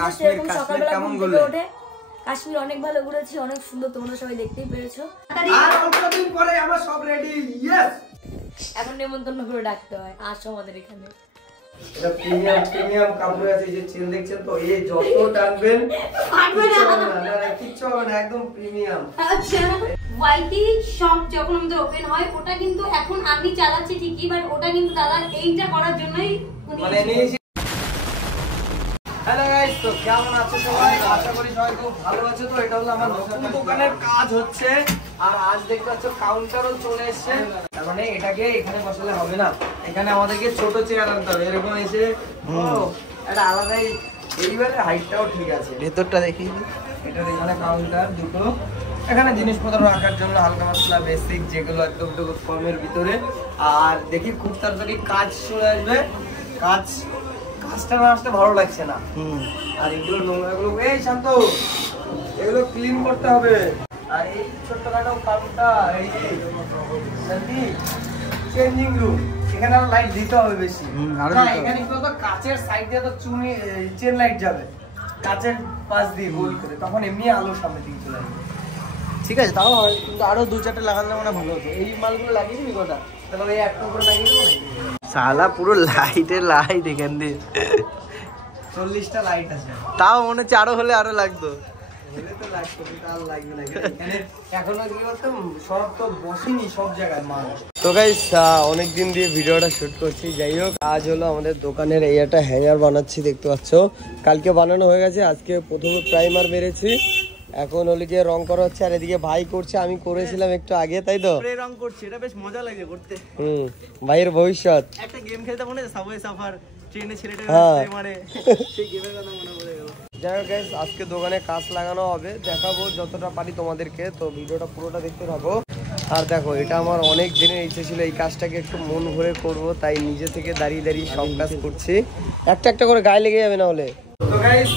কাশ্মীর কেমন ঘুরলে? কাশ্মীর অনেক ভালো ঘুরেছি, অনেক সুন্দর, তোমরা সবাই দেখতেই পেরেছো। আর অল্প দিন পরে আমরা সব রেডি। ইয়েস, এখন নিমন্ত্রণ করে ডাকতে হয়, আসো আমাদের এখানে। এটা প্রিমিয়াম কাপড় আছে, যে চেন দেখছেন তো, এই যত টানবেন ফাটবে না, কিচ্ছু হবে না, একদম প্রিমিয়াম। আচ্ছা, ওয়াইটি শপ যখন আমাদের ওপেন হয়, ওটা কিন্তু এখন আমি চালাচ্ছি ঠিকই, বাট ওটা কিন্তু দাদা এইটা করার জন্যই মানে নিয়েছি। হ্যালো গাইস, তো কেমন আছো সবাই? আশা করি সবাই খুব ভালো আছে। তো এটা হলো আমার নতুন দোকানের কাজ হচ্ছে, আর আজ দেখতে পাচ্ছ কাউন্টারও চলে এসেছে। তার মানে এটাকে এখানে বসালে হবে না, এখানে আমাদেরকে ছোট চেয়ার আনতে হবে। এরকম এসে একটা আলাদাই, এইবারে হাইটটাও ঠিক আছে। ভেতরটা দেখি, এটা এখানে কাউন্টার দুটো, এখানে জিনিসপত্র রাখার জন্য হালকা মশলা বেসিক যেগুলো একদম কমের ভিতরে। আর দেখি খুব তাড়াতাড়ি কাজ চলে আসবে। কাজটা না আসতে ভালো লাগছে না। আর এগুলো নোংরাগুলো, এই শান্ত, এগুলো ক্লিন করতে হবে। আর এই ছোট্টখাটো কাউন্টার, এই চেঞ্জিং রুম, এখানে আরো লাইট দিতে হবে বেশি। এখানে কি বলতো, কাচের সাইড দিয়ে তো চুনি চেন লাইট যাবে, কাচের পাশ দিয়ে গোল করে, তখন এমনি আলো সামনে দিকে চলে আসবে। ঠিক আছে, তাও হয়, কিন্তু আরো 2-4টা লাগালে মানে ভালো হতো। এই মালগুলো লাগিয়ে দিবি কথা, তাহলে এই একটা উপরে লাগিয়ে দেবো নাকি? সালা পুরো লাইট এখান দিয়ে 40টা লাইট আছে, তাও মনে হচ্ছে আরো হলে আরো লাগতো। তো লাগতো, আর লাগবে না। এখনো কি বলতাম, সব তো বসেনি সব জায়গায় মাল। তো গাইস, অনেকদিন দিয়ে ভিডিওটা শুট করছি। যাই হোক, আজ হলো আমাদের দোকানের এই একটা হ্যাঙ্গার বানাচ্ছি, দেখতে পাচ্ছ। কালকে বানানো হয়ে গেছে, আজকে প্রথমে প্রাইমার মেরেছি, এখন হলো গিয়ে রং করা হচ্ছে। আর এদিকে ভাই করছে, আমি করেছিলাম একটু আগে, তাই তো রং করছি, এটা বেশ মজা লাগে করতে। ভাইয়ের ভবিষ্যৎ। একটা গেম খেলতে মনে আছে, সাবওয়ে সাফার, ট্রেনে ছেলেটা মারে, সেই গেমের কথা মনে পড়ে গেল। যাই হোক গাইস, আজকে দোকানে কাজ লাগানো হবে, দেখাবো যতটা পারি তোমাদেরকে। তো ভিডিওটা পুরোটা দেখতে থাকো। আর দেখো, এটা আমার অনেক দিনের ইচ্ছে ছিল, এই কাজটাকে একটু মন ভরে করব, তাই নিজে থেকে দাঁড়িয়ে দাঁড়িয়ে সব কাজ করছি। একটা একটা করে গায়ে লেগে যাবে না হলে। তো গাইস,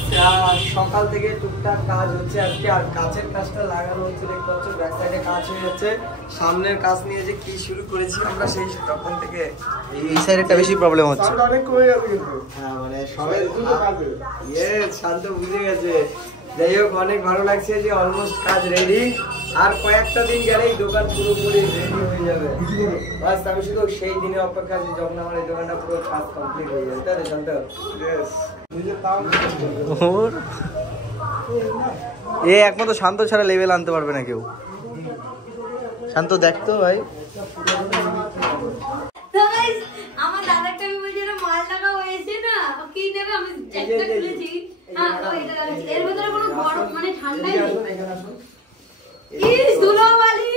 সকাল থেকে টুকটাক কাজ হচ্ছে আজকে। আর কাছের কাজটা লাগানো হচ্ছে, দেখতে পাচ্ছ ব্যাক সাইডে কাজ হয়ে যাচ্ছে। সামনের কাজ নিয়ে যে কি শুরু করেছি আমরা, সেই তখন থেকে এই সাইডটা বেশি প্রবলেম হচ্ছে। অনেক কমে যাবে কিন্তু, হ্যাঁ মানে সবাই শান্ত বুঝে গেছে। যাই হোক, অনেক ভালো লাগছে যে অলমোস্ট কাজ রেডি। আর কয়েকটা দিন গেলেই দোকান পুরোপুরি রেডি হয়ে যাবে। বাস আমি শুধু সেই দিনে অপেক্ষা আছি যখন আমার এই দোকানটা পুরো কাজ কমপ্লিট হয়ে যাবে। তাই তো শান্ত? একমাত্র শান্ত ছাড়া লেভেল আনতে পারবে না কেউ। শান্ত দেখতো ভাই, আমার দাদাকে আমি বলছি এটা মাল টাকা হয়েছে না, কি নেবে? আমি একটা খুলেছি, হ্যাঁ ওইটা লাগাচ্ছি। এর ভিতরে কোনো গরম মানে ঠান্ডাই নেই। ইস ধুলোবালি,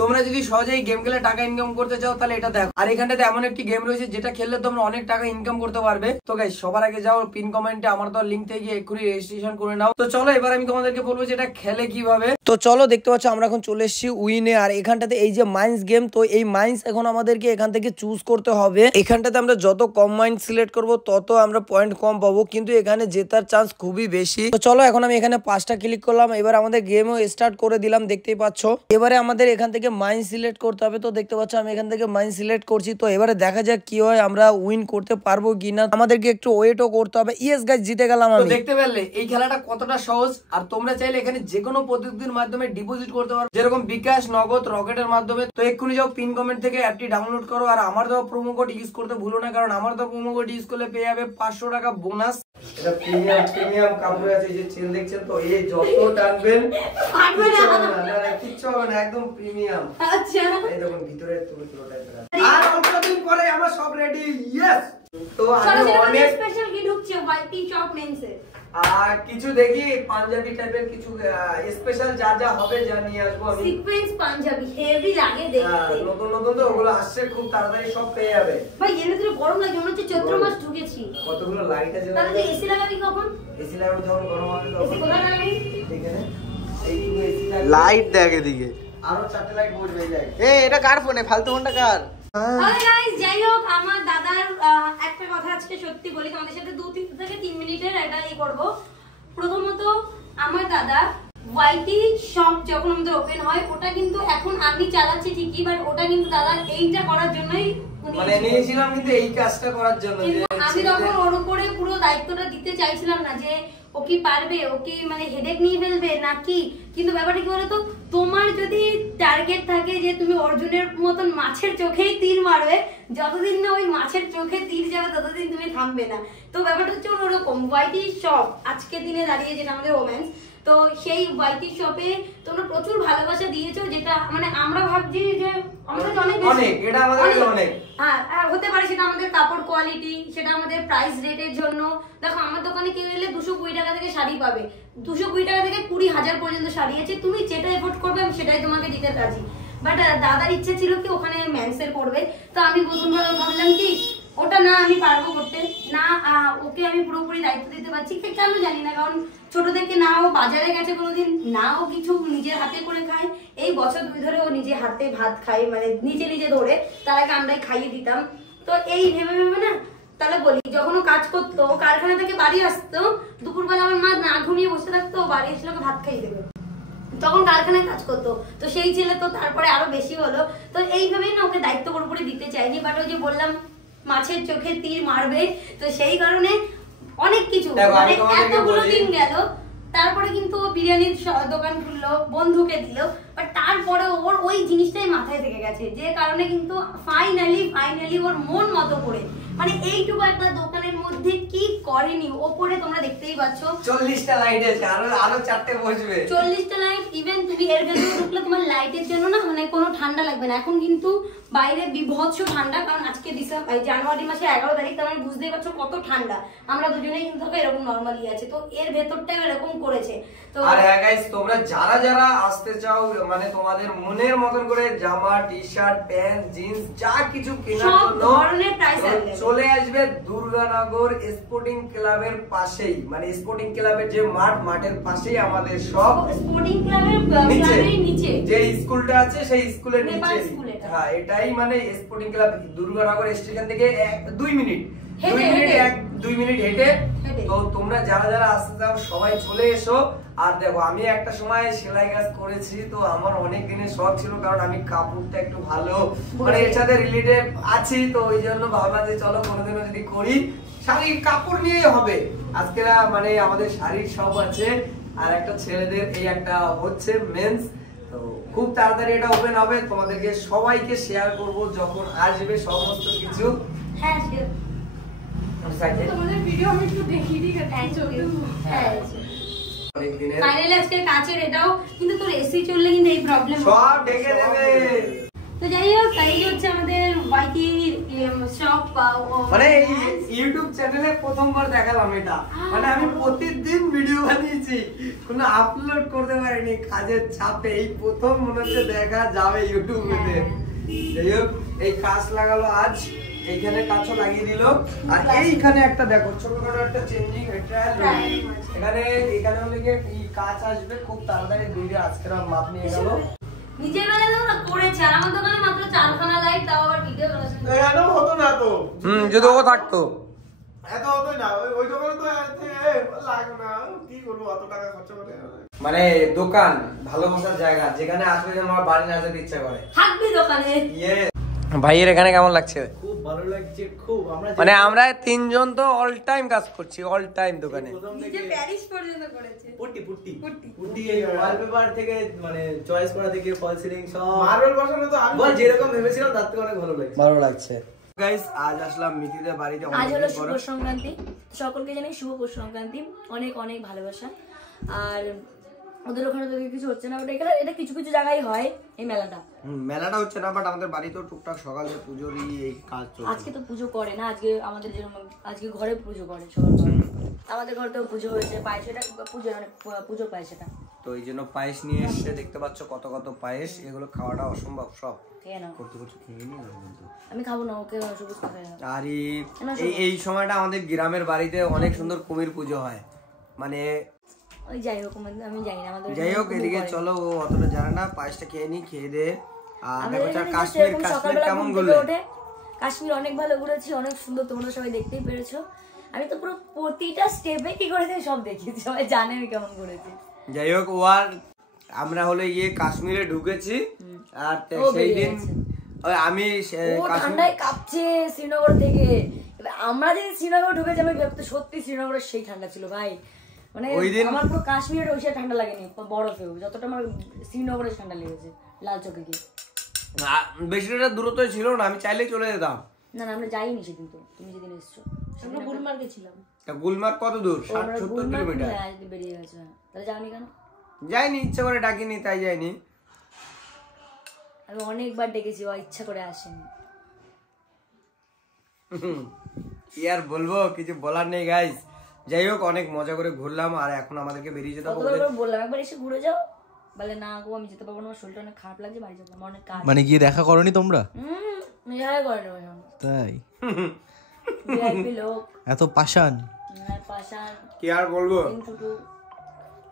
তোমরা যদি সহজেই গেম খেলে টাকা ইনকাম করতে চাও, তাহলে এটা দেখো। আর এখানটাতে এমন একটি গেম রয়েছে যেটা খেললে তোমরা অনেক টাকা ইনকাম করতে পারবে। তো গাইস, সবার আগে যাও পিন কমেন্টে আমার তো লিংক থেকে গিয়ে এক্ষুনি রেজিস্ট্রেশন করে নাও। তো চলো, এবার আমি তোমাদেরকে বলবো যে এটা খেলে কিভাবে। তো চলো, দেখতে পাচ্ছ আমরা এখন চলে এসেছি উইনে। আর এখানটাতে এই যে মাইন্স গেম, তো এই মাইন্স এখন আমাদেরকে এখান থেকে চুজ করতে হবে। এখানটাতে আমরা যত কম মাইন্স সিলেক্ট করবো তত আমরা পয়েন্ট কম পাবো, কিন্তু এখানে জেতার চান্স খুবই বেশি। তো চলো, এখন আমি এখানে 5টা ক্লিক করলাম। এবার আমাদের গেমও স্টার্ট করে দিলাম, দেখতেই পাচ্ছ। এবারে আমাদের এখান থেকে মাইন্স সিলেক্ট করতে হবে। তো দেখতে পাচ্ছ আমি এখান থেকে মাইন্স সিলেক্ট করছি। তো এবারে দেখা যাক কি হয়, আমরা উইন করতে পারবো কিনা। আমাদেরকে একটু ওয়েটও করতে হবে। ইয়েস গাইস, জিতে গেলাম আমি। দেখতে পেলে এই খেলাটা কতটা সহজ। আর তোমরা চাইলে এখানে যে কোনো পদ্ধতির মাধ্যমে ডিপোজিট করতে পারো, যেরকম বিকাশ, নগদ, রকেটের মাধ্যমে। তো এক্ষুনি যাও পিন কমেন্ট থেকে অ্যাপটি ডাউনলোড করো। আর আমার দেওয়া প্রোমো কোড ইউজ করতে ভুলো না, কারণ আমার দেওয়া প্রোমো কোড ইউজ করলে পেয়ে যাবে 500 টাকা বোনাস। এটা প্রিমিয়াম কাপড় আছে, যে চেন দেখছেন তো, এই যত টানবেন ফাটবে না, কিচ্ছু হবে না, একদম প্রিমিয়াম। আচ্ছা, এই দেখুন ভিতরে তুলো টাইপের। আর অল্প দিন পরে আমরা সব রেডি। ইয়েস, তো আমি অনেক স্পেশাল কি ঢুকছে ওয়াইটি শপ নেমসে। আর কিছু দেখি পাঞ্জাবি টাইপের কিছু স্পেশাল যা যা হবে যা নিয়ে আসবো আমি। সিকোয়েন্স পাঞ্জাবি হেভি লাগে দেখতে, নতুন নতুন তো ওগুলো আসছে, খুব তাড়াতাড়ি সব পেয়ে যাবে। ভাই এর ভিতরে গরম লাগে, মনে হচ্ছে চৈত্র মাস ঢুকেছি। কতগুলো লাইট আছে, তাহলে এসি লাগাবি কখন? এসি লাগাবো যখন গরম হবে তখন। এসি কোথায় লাগাবি? এখানে এইটুকু এসি লাইট দেখ এদিকে, আরো 4টে লাইট বসবে যায়। এটা কার ফোনে? ফালতু ফোনটা কার? হ্যালো গাইস, যাই হোক, আমার দাদার একটা কথা আজকে সত্যি বলি, তোমাদের সাথে 2 থেকে 3 মিনিটের এটা করব। প্রথমত, আমার দাদা ওয়াইটি শপ যখন আমাদের ওপেন হয় ওটা কিন্তু এখন আমি চালাচ্ছি ঠিকই, বাট ওটা কিন্তু দাদা এইটা করার জন্যই মানে নিয়েছিলাম কিন্তু এই কাজটা করার জন্য। আমি তখন ওর উপরে পুরো দায়িত্বটা দিতে চাইছিলাম না যে ও কি পারবে, ও কি মানে হেডেক নিয়ে ফেলবে নাকি। কিন্তু ব্যাপারটা কি বলতো, তোমার যদি টার্গেট থাকে যে তুমি অর্জুনের মতন মাছের চোখেই তীর মারবে, যতদিন না ওই মাছের চোখে তীর যাবে ততদিন তুমি থামবে না। তো ব্যাপারটা হচ্ছে ওরকম। ওয়াইটি শপ আজকের দিনে দাঁড়িয়ে যেটা আমাদের রোম্যান্স, তো সেই ওয়াইটি শপে তোমরা প্রচুর ভালোবাসা দিয়েছো, যেটা মানে আমরা ভাবছি যে আমাদের অনেক এটা আমাদের অনেক। হ্যাঁ হতে পারে সেটা আমাদের কাপড় কোয়ালিটি, সেটা আমাদের প্রাইস রেটের জন্য। দেখো আমার দোকানে কেউ এলে 220 টাকা থেকে শাড়ি পাবে, 220 টাকা থেকে 20,000 পর্যন্ত শাড়ি আছে, তুমি যেটা এফোর্ড করবে আমি সেটাই তোমাকে দিতে রাজি। বাট দাদার ইচ্ছে ছিল কি ওখানে মেন্সের করবে, তো আমি প্রথম ভাবলাম কি ওটা না আমি পারবো করতে, না ওকে আমি পুরোপুরি দায়িত্ব দিতে পারছি কেন জানি না। কারণ ছোট থেকে না ও বাজারে গেছে কোনোদিন, না ও কিছু নিজের হাতে করে খায়। এই বছর 2 ধরে ও নিজে হাতে ভাত খায়, মানে নিজে ধরে, তার আগে আমরাই খাইয়ে দিতাম। তো এই ভেবে না তাহলে বলি, যখন ও কাজ করতো কারখানা থেকে বাড়ি আসতো, দুপুরবেলা আমার মা না ঘুমিয়ে বসে থাকতো, বাড়ি এসে ওকে ভাত খাইয়ে দেবে, তখন কারখানায় কাজ করতো। তো সেই ছেলে তো তারপরে আরো বেশি হলো। তো এইভাবেই না ওকে দায়িত্ব পুরোপুরি দিতে চাইনি, বাট ওই যে বললাম মাছের চোখে তীর মারবে, তো সেই কারণে অনেক কিছু মানে এতগুলো দিন গেল। তারপরে কিন্তু বিরিয়ানির দোকান খুললো, বন্ধুকে দিল, বাট তারপরে ওর ওই জিনিসটাই মাথায় থেকে গেছে, যে কারণে কিন্তু ফাইনালি ওর মন মতো করে মানে এইটুকু একটা দোকানের মধ্যে কি করেনি ওপরে তোমরা দেখতেই পাচ্ছ। 40টা লাইট আছে, আরো 4টে বসবে। 40টা লাইট, ইভেন তুমি এর ভেতরে ঢুকলে তোমার লাইটের জন্য না মানে কোনো ঠান্ডা লাগবে না। এখন কিন্তু বাইরে বিভৎস ঠান্ডা, কারণ আজকে জানুয়ারি মাসে 11 তারিখ, তার মানে বুঝতেই পারছো কত ঠান্ডা। আমরা দুজনেই কিন্তু এরকম নরমালি আছে, তো এর ভেতরটাও এরকম করেছে। তো আর হ্যাঁ গাইস, তোমরা যারা আসতে চাও মানে তোমাদের মনের মতন করে জামা, টি-শার্ট, প্যান্ট, জিন্স যা কিছু কেনার সব জন্য ধরনের প্রাইস চলে আসবে দুর্গানগর স্পোর্টিং ক্লাবের পাশেই, মানে স্পোর্টিং ক্লাবের যে মাঠের পাশেই আমাদের সব। স্পোর্টিং ক্লাবের নিচে যে স্কুলটা আছে সেই স্কুলের নিচে। হ্যাঁ এটাই মানে স্পোর্টিং ক্লাব, দুর্গানগর স্টেশন থেকে 2 মিনিট হেঁটে। তো তোমরা যারা আসতে চাও সবাই চলে এসো। আর দেখো আমি একটা সময় সেলাই কাজ করেছি, তো আমার অনেক দিনের শখ ছিল, কারণ আমি কাপড়টা একটু ভালো মানে এর সাথে রিলেটেড আছি, তো ওই জন্য ভাবলাম যে চলো কোনোদিনও যদি করি শাড়ির কাপড় নিয়ে হবে। আজকে মানে আমাদের শাড়ির শপ আছে, আর একটা ছেলেদের এই একটা হচ্ছে মেন্স, তো খুব তাড়াতাড়ি এটা ওপেন হবে। তোমাদেরকে সবাইকে শেয়ার করব যখন আসবে সমস্ত কিছু। হ্যাঁ তোমাদের ভিডিও আমি একটু দেখিয়ে দিই। হ্যাঁ অনেকদিনের ফাইনালি আজকে কাচের এটাও, কিন্তু তোর এসি চললে কিন্তু এই প্রবলেম সব ঢেকে দেবে। তো যাই হোক, এই হচ্ছে আমাদের ওয়াইটি শপ। মানে এই ইউটিউব চ্যানেলে প্রথমবার দেখালাম এটা, মানে আমি প্রতিদিন ভিডিও বানিয়েছি, কোনো আপলোড করতে পারিনি কাজের চাপে, এই প্রথম মনে হচ্ছে দেখা যাবে ইউটিউবে। যাই হোক, এই কাজ লাগালো আজ, এইখানে কাজও লাগিয়ে দিল, আর এইখানে একটা দেখো ছোটখাটো একটা চেঞ্জিং এখানে হলে গিয়ে কাজ আসবে খুব তাড়াতাড়ি। দুইটা আজকের মাপ নিয়ে গেল নিজের বেলা তো না করেছে, আর আমার দোকানে মাত্র 4খানা লাইট, তাও আবার ভিডিও করেছে। এত হতো না তো, যদি ও থাকতো এত হতো না। ওই দোকানে তো লাগবে না, কি করবো অত টাকা খরচা করে। মানে দোকান ভালোবাসার জায়গা, যেখানে আসলে আমার বাড়ি না যেতে ইচ্ছা করে। থাকবি দোকানে। ভাইয়ের এখানে কেমন লাগছে? খুব ভালো লাগছে, খুব। মানে আমরা 3জন তো অল টাইম কাজ করছি, অল টাইম দোকানে। নিজে প্যারিস পর্যন্ত করেছে। পুটি এই ওয়ালপেপার থেকে মানে চয়েস করা থেকে ফল সিলিং সব মার্বেল বসানো তো আমি বল যেরকম ভেবেছিলাম তার থেকে অনেক ভালো লাগছে। গাইস আজ আসলাম মিথিদের বাড়িতে। আজ হলো শুভ সংক্রান্তি, সকলকে জানাই শুভ পৌষ সংক্রান্তি, অনেক অনেক ভালোবাসা। আর ওদের ওখানে তো কিছু হচ্ছে না, এখানে এটা কিছু কিছু জায়গায় হয় এই মেলাটা হচ্ছে না, বাট আমাদের বাড়িতেও টুকটাক সকালে পুজোরই এই কাজ চলছে। আজকে তো পুজো করে না, আজকে আমাদের যেরকম আজকে ঘরে পুজো করে সবার ঘরে, আমাদের ঘরেতেও পুজো হয়েছে, পায়েস, এটা পুজো মানে পুজো পায়েস এটা। তো এই জন্য পায়েস নিয়ে এসে দেখতে পাচ্ছ কত কত পায়েস, এগুলো খাওয়াটা অসম্ভব, সব খেয়ে নাও। করতে খেয়ে নি আমি খাবো না, ওকে সবুজ খাবে। আর এই সময়টা আমাদের গ্রামের বাড়িতে অনেক সুন্দর কুমির পুজো হয়, মানে ওই যাই হোক আমি জানি না আমাদের। যাই হোক এদিকে চলো, ও অতটা জানে না, পায়েসটা খেয়ে নি, খেয়ে দে। আর দেখো কাশ্মীর কেমন ঘুরলে? কাশ্মীর অনেক ভালো ঘুরেছি, অনেক সুন্দর, তোমরা সবাই দেখতেই পেরেছো। আমি তো পুরো প্রতিটা স্টেপে কি করেছি সব দেখিয়েছি, সবাই জানে আমি কেমন ঘুরেছি। যাই হোক আমরা হলো গিয়ে কাশ্মীরে ঢুকেছি আর সেই দিন আমি ঠান্ডায় কাঁপছে শ্রীনগর থেকে। আমরা যেদিন শ্রীনগর ঢুকেছি আমি ভাবতে সত্যি শ্রীনগরের সেই ঠান্ডা ছিল ভাই, মানে আমার পুরো কাশ্মীরের ওই ঠান্ডা লাগেনি বরফেও, যতটা আমার শ্রীনগরের ঠান্ডা লেগেছে লাল চোখে গিয়ে। বেশিটা দূরত্ব ছিল না, আমি চাইলেই চলে যেতাম। না আমরা যাইনি সেদিন, তো তুমি যেদিন এসছো আমরা গুলমার্গে ছিলাম। গুলমার্গ কত দূর? 60-70 কিলোমিটার। বেরিয়ে গেছে, তাহলে যাওনি কেন? যাইনি, ইচ্ছা করে ডাকিনি তাই যাইনি। আমি অনেকবার ডেকেছি, ও ইচ্ছা করে আসেনি। কি আর বলবো, কিছু বলার নেই গাইস। যাই হোক অনেক মজা করে ঘুরলাম আর এখন আমাদেরকে বেরিয়ে যেতে হবে। বললাম একবার এসে ঘুরে যাও, বলে না গো আমি যেতে পারবো না, আমার শরীরটা অনেক খারাপ লাগছে, বাড়ি যাবো, আমার অনেক কাজ। মানে গিয়ে দেখা করনি তোমরা? দেখা করেনি তাই? ভিআইপি লোক, এত পাষাণ। পাশান কি আর বলবো, টুটু।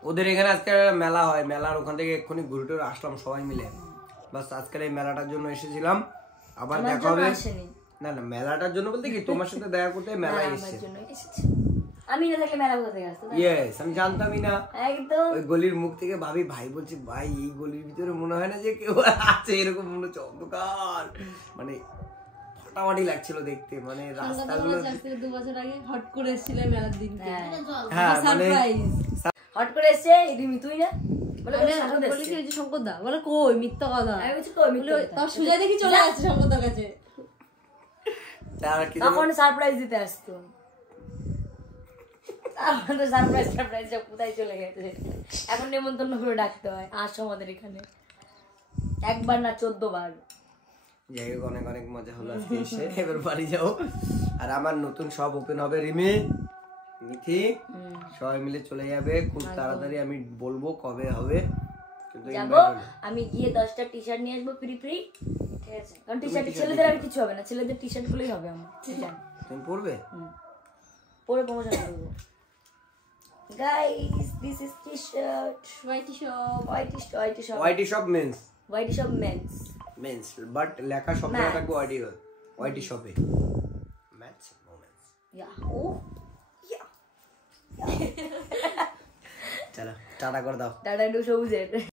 ওদের এখানে আজকে মেলা হয়, মেলার ওখান থেকে এক্ষুনি ঘুরে টুরে আসলাম সবাই মিলে। বাস আজকের এই মেলাটার জন্য এসেছিলাম, আবার দেখা হবে। না না মেলাটার জন্য বলতে কি তোমার সাথে দেখা করতে মেলায় এসেছি। আমি না থাকলে মেলা কোথা থেকে আসতো? ইয়েস, আমি জানতামই না। একদম ওই গলির মুখ থেকে ভাই বলছি ভাই এই গলির ভিতরে মনে হয় না যে কেউ আছে, এরকম মনে হচ্ছে অন্ধকার, মানে ফাটাফাটি লাগছিল দেখতে, মানে রাস্তাগুলো। 2 বছর আগে হট করে এসেছিলাম মেলার দিন। হ্যাঁ মানে হট করে এসে রিমি তুই না বলে বলি কি শঙ্কর দা বলে কই মিথ্যা কথা, আমি বলছি কই মিথ্যা কথা, তার সুজা দেখি চলে আসছে শঙ্কর দার কাছে। তখন সারপ্রাইজ দিতে আসতো, আমাদের সারপ্রাইজ কোথায় চলে গেছে, এখন নেমন্তন্ন করে ডাকতে হয়, আসো আমাদের এখানে, একবার না 14 বার। যাই হোক অনেক অনেক মজা হলো আজকে এসে, এবার বাড়ি যাও। আর আমার নতুন সব ওপেন হবে, রিমি মিথি সবাই মিলে চলে যাবে খুব তাড়াতাড়ি, আমি বলবো কবে হবে, কিন্তু যাবো আমি গিয়ে 10টা টি শার্ট নিয়ে আসবো ফ্রি, ঠিক আছে? কারণ টি শার্ট ছেলেদের আর কিছু হবে না, ছেলেদের টি শার্ট গুলোই হবে আমার, তুমি পড়বে? পরে প্রমোশন করবো। Guys this is T shirt, white shop, YT shop men's, white shop men's, but লেখা সব জায়গায় থাকবে ওয়াইটি শপে, ম্যাচ নো ম্যাচ। ইয়া ও ইয়া চলো টাটা করে দাও। টাটা সবুজের।